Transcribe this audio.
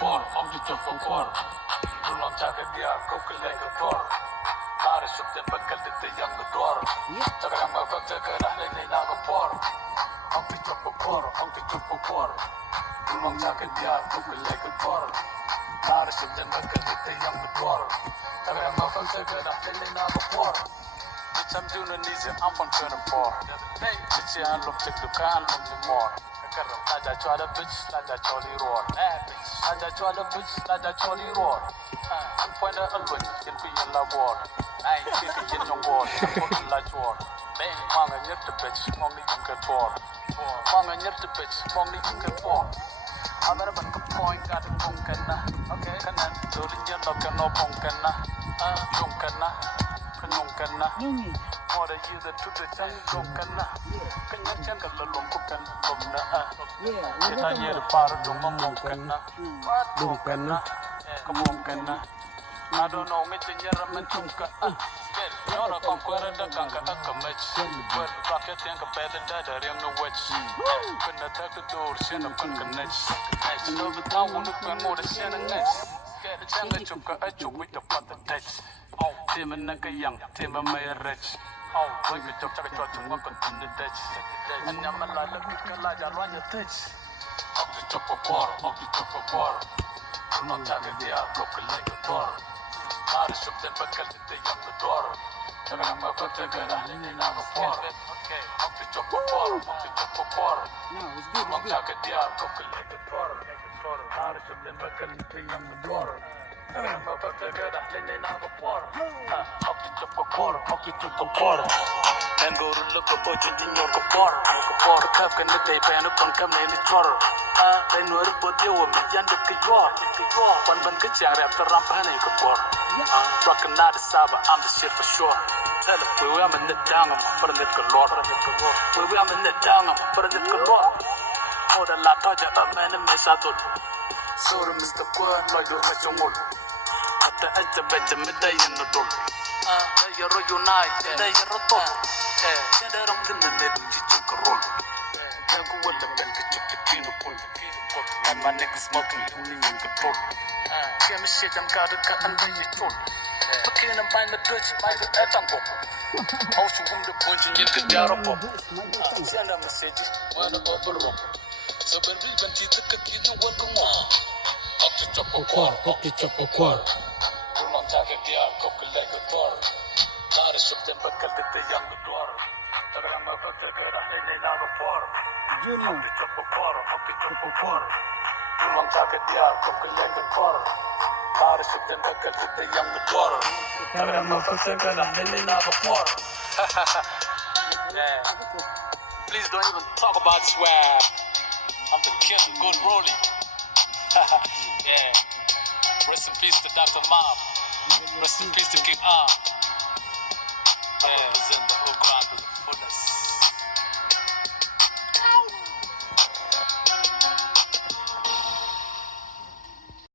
por, Tulong jaga dia kau kelai ketor. Harus subtin bakal dite yang gedor. Cakap apa cakap dah lene nak por. Angki cukup por. Tulong jaga dia kau kelai ketor. Harus subtin bakal dite yang gedor. Cakap apa cakap dah lene nak por. Macam Indonesia, I'm from 24. Cici an look cek dukan look the more. Kerem aja cuala bitch, aja coli roar. Aja cuala bitch, aja coli roar. Point a alwyn, can be a labor. I think you know what, put a large war. Bang, manga nyert the bitch, mongi you can tour. Manga nyert the bitch, mongi you can tour. I'm gonna make a point, got a punkana. Okay, canan, doing your knock and no punkana. Punkana. Kanungkana, more than you the truth is Kanungkana. Can you check a little cookan from the Kita near the part of Mumkana, Mumkana, Kamumkana. I don't know, Mr. Yeraman Tunka. You're a conqueror, the Kanka Akamach. Well, rocket think a better dad, I am no witch. Couldn't attack the door, send a punkanage. I love the town, look and more the sending nest. Get a chance to go with the pot of text. Tim and young, Tim and my rich. Oh, we could talk to walk on the ditch. And Yamala look at Kalaja on your ditch. Up the top of war, Do not tag the broken like a door. I shook them back at the young door. Tell them about the girl and in our war. Okay, up the top of war, No, it's Do good. not tag the broken like a door. I shook them back at the young door. And go to look up what you think you're a bar. The cup can they pan upon come in the chorro. Then we're put you with me and the yor. One ban get you after rampane a bar. Rockin' out the saba, I'm the shit for sure. Tell it, we were in the down, but a little lord. We were in the down, but a little lord. Oh, the la paja, a man and miss out. So, Mr. Quern, like you had your wood. The edge of Benjamin Day in the door. They are united, they are a top. They're up in the net, you took a roll. Can't go with the bank, you took the kino pull. And my neck is smoking, you need to pull. Give me shit, I'm got a cut and bring it full. But can't buy the Dutch by the Etango. Also, from the point you get the Yarabo. Send a message, one of the room. So, when we went to the kino, welcome on. Up to chop a quarter. Target the alcohol like a door. Not a ship them but cut the young door. Tarama Patagara in our four. Junior. The chop a quarter. You want target the alcohol like a door. Not a ship them but cut the young door. Tarama Patagara in our four. Please don't even talk about swag. I'm the king of good rolling. Yeah. Rest in peace to Dr. Mom. Rest in peace to King R. I represent the whole